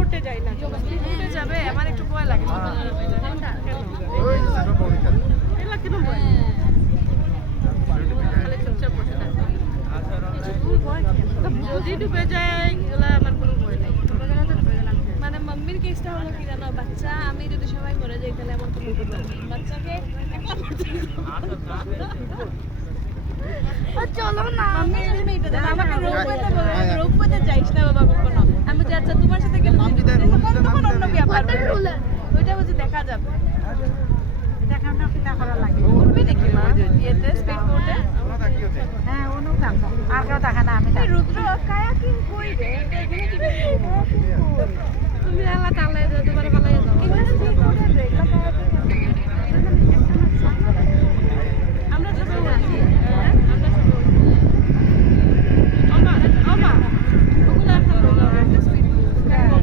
করতে যাই না, স্পিড বোটে যাবে আমার একটু ভয় লাগে। এগুলা কেন ভয়? খালি চুপচাপ বসে থাকে। যদি ডুবে যায় এগুলা আমার কোনো ভয় নেই। মানে মাম্মির কেসটা হলো কি জানো, বাচ্চা আমি যদি সবাই মরে যাই তাহলে আমার কোনো প্রবলেম নেই, বাচ্চাকে চলো না আমাকে রোগ পেতে যাইস না বাবা কখনো। আমি যে আচ্ছা তোমার সাথে গেলে তখন অন্য ব্যাপার, ওইটা বুঝি দেখা যাবে। রুদ্র কায়াকিং কইবে